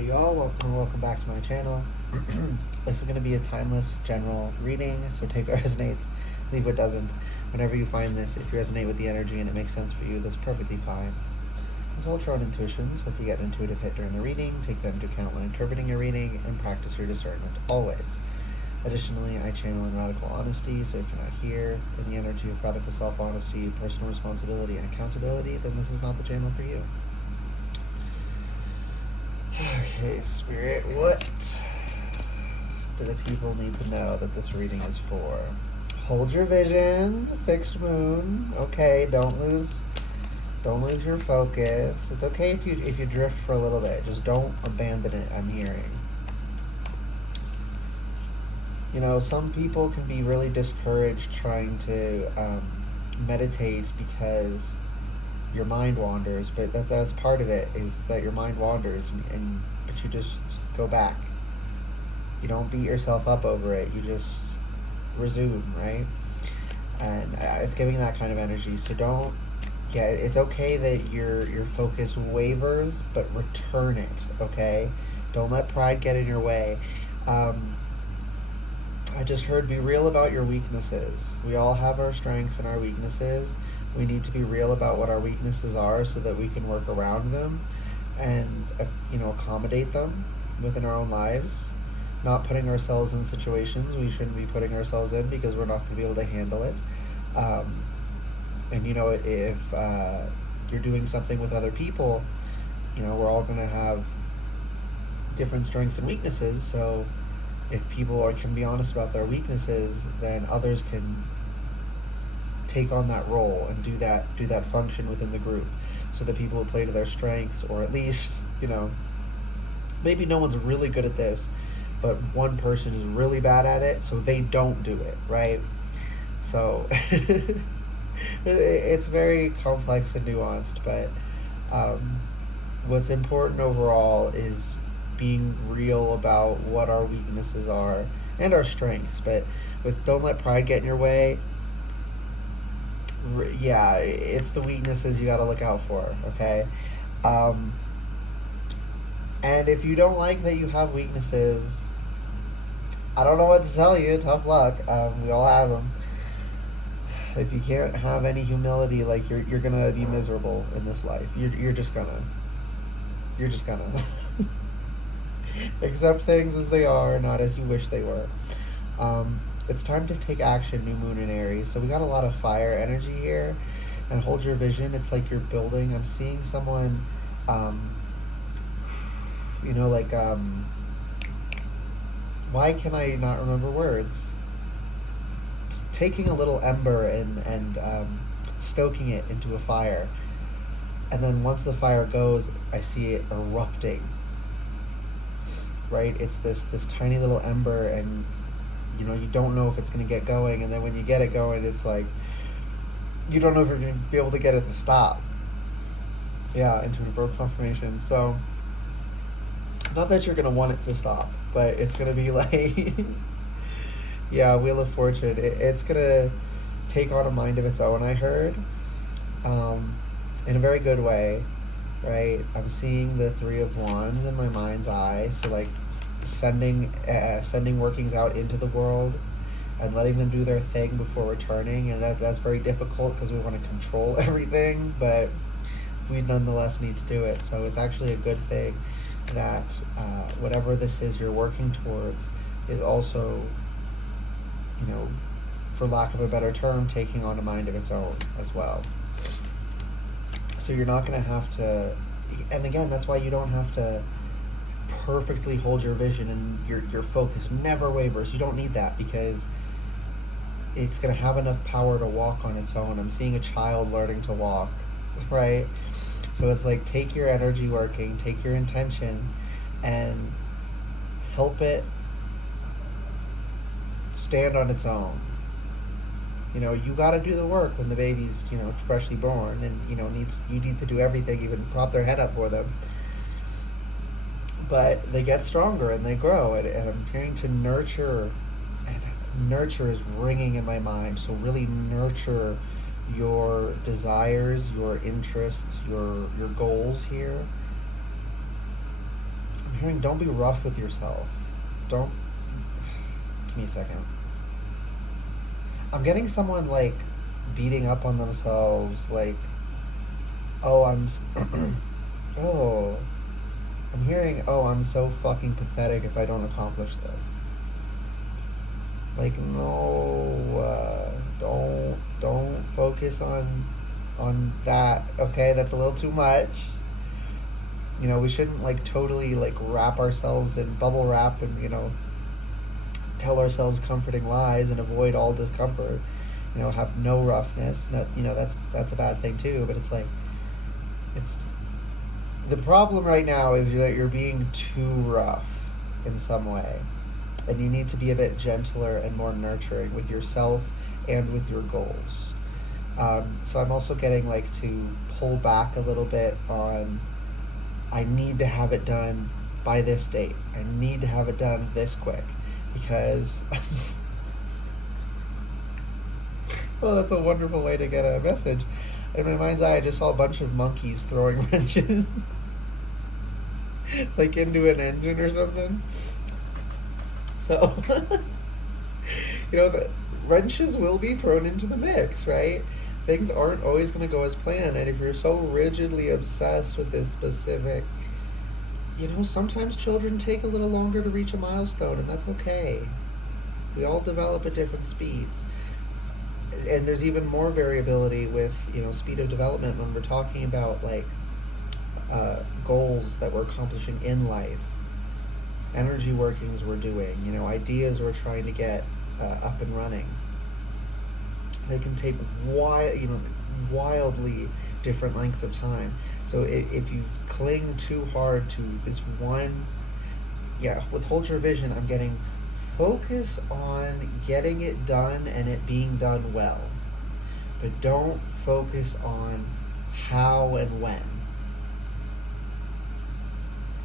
Howdy y'all, welcome back to my channel. This is going to be a timeless general reading, so take what resonates, leave what doesn't. Whenever you find this, if you resonate with the energy and it makes sense for you, that's perfectly fine. Consult your own intuition, so if you get an intuitive hit during the reading, take that into account when interpreting your reading, and practice your discernment always. Additionally, I channel in radical honesty, so if you're not here in the energy of radical self-honesty, personal responsibility, and accountability, then this is not the channel for you. Okay, Spirit, what do the people need to know that this reading is for? Hold your vision, fixed moon. Okay, don't lose your focus. It's okay if you drift for a little bit. Just don't abandon it, I'm hearing. You know, some people can be really discouraged trying to meditate because your mind wanders, but that's part of it, is that your mind wanders, but you just go back. You don't beat yourself up over it. You just resume, right? And it's giving that kind of energy. So don't. Yeah, it's okay that your focus wavers, but return it. Okay, don't let pride get in your way. I just heard, be real about your weaknesses. We all have our strengths and our weaknesses. We need to be real about what our weaknesses are so that we can work around them and accommodate them within our own lives. Not putting ourselves in situations we shouldn't be putting ourselves in because we're not going to be able to handle it. And if you're doing something with other people, we're all going to have different strengths and weaknesses. So if people can be honest about their weaknesses, then others can take on that role and do that function within the group, so that people will play to their strengths, or at least, maybe no one's really good at this, but one person is really bad at it, so they don't do it, right? So it's very complex and nuanced, but what's important overall is being real about what our weaknesses are and our strengths. But don't let pride get in your way. Yeah, it's the weaknesses you got to look out for, okay? And if you don't like that you have weaknesses, I don't know what to tell you. Tough luck. We all have them. If you can't have any humility, like you're gonna be miserable in this life. You're just gonna accept things as they are, not as you wish they were. It's time to take action, new moon in Aries. So we got a lot of fire energy here. And hold your vision. It's like you're building. I'm seeing someone, why can I not remember words? Taking a little ember and stoking it into a fire. And then once the fire goes, I see it erupting. Right? It's this tiny little ember, and you don't know if it's going to get going, and then when you get it going, it's like you don't know if you're going to be able to get it to stop. Yeah, intuitive growth confirmation. So not that you're going to want it to stop, but it's going to be like yeah, Wheel of Fortune. It's going to take on a mind of its own, I heard, in a very good way. Right, I'm seeing the Three of Wands in my mind's eye, so like sending workings out into the world and letting them do their thing before returning, and that's very difficult because we want to control everything, but we nonetheless need to do it. So it's actually a good thing that whatever this is you're working towards is also, for lack of a better term, taking on a mind of its own as well. So you're not going to have to, and again, that's why you don't have to perfectly hold your vision and your focus never wavers. You don't need that, because it's going to have enough power to walk on its own. I'm seeing a child learning to walk, right? So it's like, take your energy working, take your intention, and help it stand on its own. You got to do the work when the baby's, freshly born, and, you need to do everything, even prop their head up for them. But they get stronger and they grow, and I'm hearing to nurture, and nurture is ringing in my mind. So really nurture your desires, your interests, your goals here. I'm hearing don't be rough with yourself. Don't. Give me a second. I'm getting someone like beating up on themselves, like, oh, oh, I'm hearing, oh, I'm so fucking pathetic if I don't accomplish this. Like, no, don't focus on that. Okay, that's a little too much. You know, we shouldn't like totally like wrap ourselves in bubble wrap and, you know, tell ourselves comforting lies and avoid all discomfort. You know, have no roughness. Not, you know, that's a bad thing too. But it's like, it's the problem right now is that you're being too rough in some way, and you need to be a bit gentler and more nurturing with yourself and with your goals. So I'm also getting like to pull back a little bit on, I need to have it done by this date. I need to have it done this quick because well, that's a wonderful way to get a message. In my mind's eye, I just saw a bunch of monkeys throwing wrenches like into an engine or something. So, you know, the wrenches will be thrown into the mix, right? Things aren't always going to go as planned. And if you're so rigidly obsessed with this specific, you know, sometimes children take a little longer to reach a milestone, and that's okay. We all develop at different speeds. And there's even more variability with, you know, speed of development when we're talking about like goals that we're accomplishing in life, energy workings we're doing, you know, ideas we're trying to get up and running. They can take wildly different lengths of time. So if you cling too hard to this one, withhold your vision. I'm getting focus on getting it done and it being done well, but don't focus on how and when.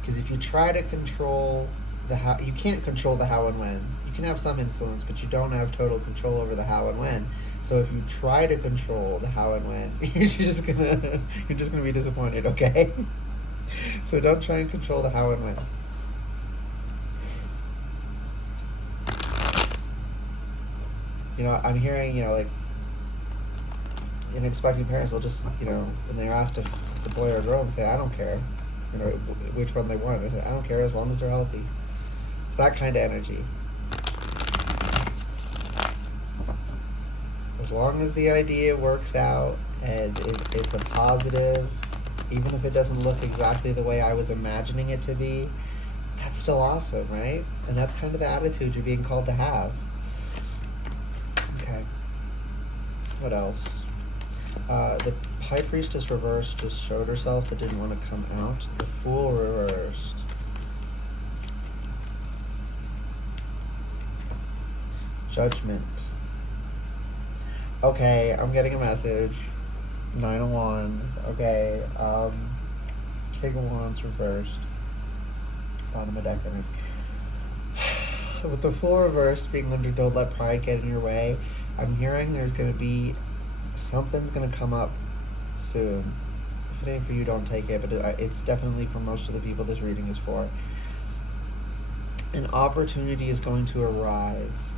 Because if you try to control the how, you can't control the how and when. You can have some influence, but you don't have total control over the how and when. So if you try to control the how and when, you're just gonna be disappointed. Okay. So don't try and control the how and when. You know, I'm hearing, you know, like, expecting parents will just, you know, when they're asked if it's a boy or a girl, they say, I don't care, you know, which one they want. They say, I don't care as long as they're healthy. It's that kind of energy. As long as the idea works out and it's a positive, even if it doesn't look exactly the way I was imagining it to be, that's still awesome, right? And that's kind of the attitude you're being called to have. Okay. What else? The High Priestess reversed just showed herself. It didn't want to come out. The Fool reversed. Judgment. Okay, I'm getting a message. 9 of Wands. Okay. King of Wands reversed. Bottom of deck energy. With the Fool reversed being under don't let pride get in your way, I'm hearing there's going to be something's going to come up soon. If it ain't for you, don't take it, but it's definitely for most of the people this reading is for. An opportunity is going to arise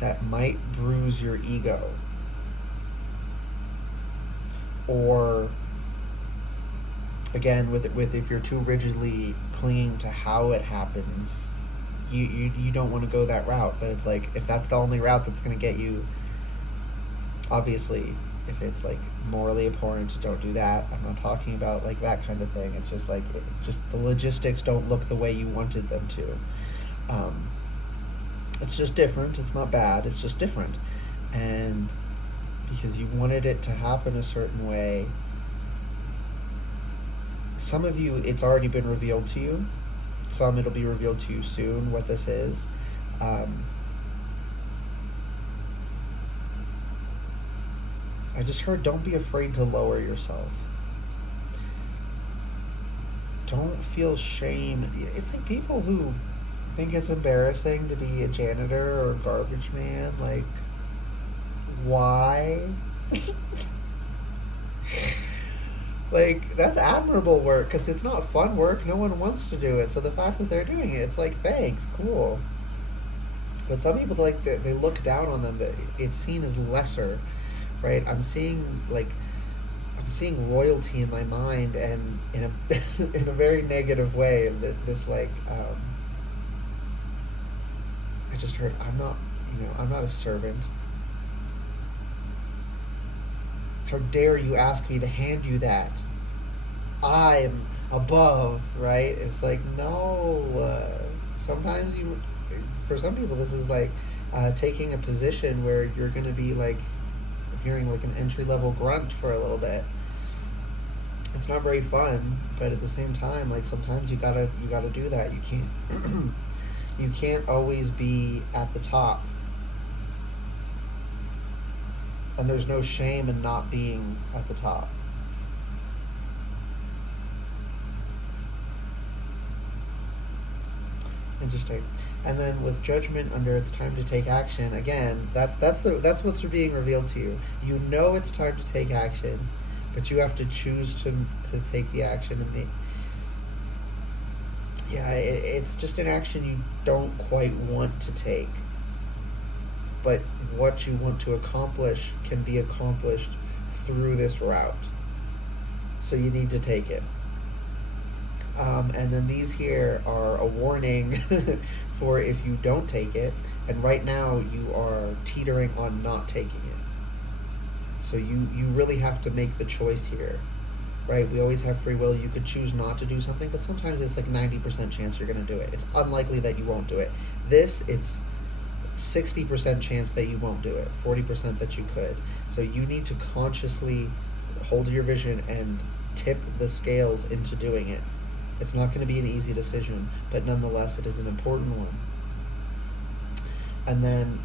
that might bruise your ego, or again with if you're too rigidly clinging to how it happens, you don't want to go that route. But it's like, if that's the only route that's going to get you, obviously, if it's like morally abhorrent, don't do that. I'm not talking about like that kind of thing. It's just like, just the logistics don't look the way you wanted them to. It's just different. It's not bad. It's just different. And because you wanted it to happen a certain way, some of you, it's already been revealed to you. Some, it'll be revealed to you soon what this is. I just heard, don't be afraid to lower yourself. Don't feel shame. It's like people who think it's embarrassing to be a janitor or a garbage man. Like, why? Like, that's admirable work because it's not fun work. No one wants to do it. So the fact that they're doing it, it's like, thanks, cool. But some people, like, they look down on them, that it's seen as lesser, right? I'm seeing royalty in my mind, and in a in a very negative way. This like, I just heard, I'm not a servant. How dare you ask me to hand you that? I'm above, right? It's like, no. Sometimes for some people, this is like taking a position where you're going to be like hearing like an entry level grunt for a little bit. It's not very fun, but at the same time, like sometimes you gotta do that. You can't you can't always be at the top, and there's no shame in not being at the top. Interesting. And then with judgment under it's time to take action, again, that's what's being revealed to you. You know it's time to take action, but you have to choose to take the action, and it's just an action you don't quite want to take. But what you want to accomplish can be accomplished through this route. So you need to take it. And then these here are a warning for if you don't take it. And right now you are teetering on not taking it. So you really have to make the choice here, right? We always have free will. You could choose not to do something, but sometimes it's like 90% chance you're going to do it. It's unlikely that you won't do it. It's 60% chance that you won't do it, 40% that you could. So you need to consciously hold your vision and tip the scales into doing it. It's not going to be an easy decision, but nonetheless, it is an important one. And then,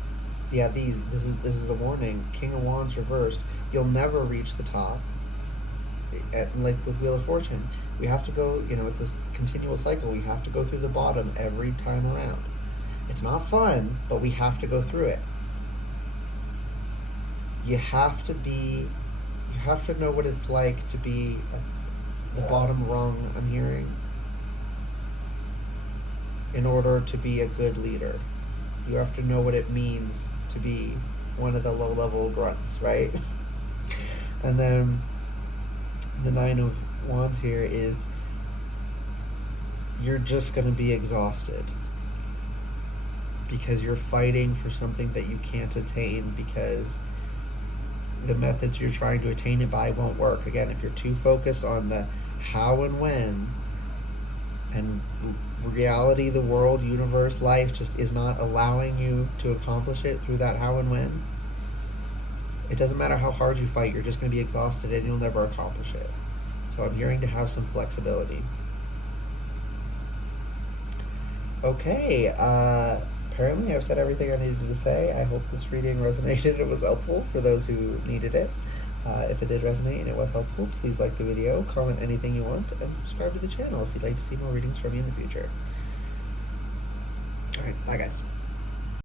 this is a warning. King of Wands reversed. You'll never reach the top. Like with Wheel of Fortune, we have to go. It's a continual cycle. We have to go through the bottom every time around. It's not fun, but we have to go through it. You have to know what it's like to be the bottom rung, I'm hearing, in order to be a good leader. You have to know what it means to be one of the low-level grunts, right? And then the Nine of Wands here is you're just going to be exhausted because you're fighting for something that you can't attain because the methods you're trying to attain it by won't work. Again, if you're too focused on the how and when, and reality, the world, universe, life just is not allowing you to accomplish it through that how and when, it doesn't matter how hard you fight, you're just going to be exhausted and you'll never accomplish it. So I'm hearing to have some flexibility. Okay, apparently I've said everything I needed to say. I hope this reading resonated and was helpful for those who needed it. If it did resonate and it was helpful, please like the video, comment anything you want, and subscribe to the channel if you'd like to see more readings from me in the future. Alright, bye guys.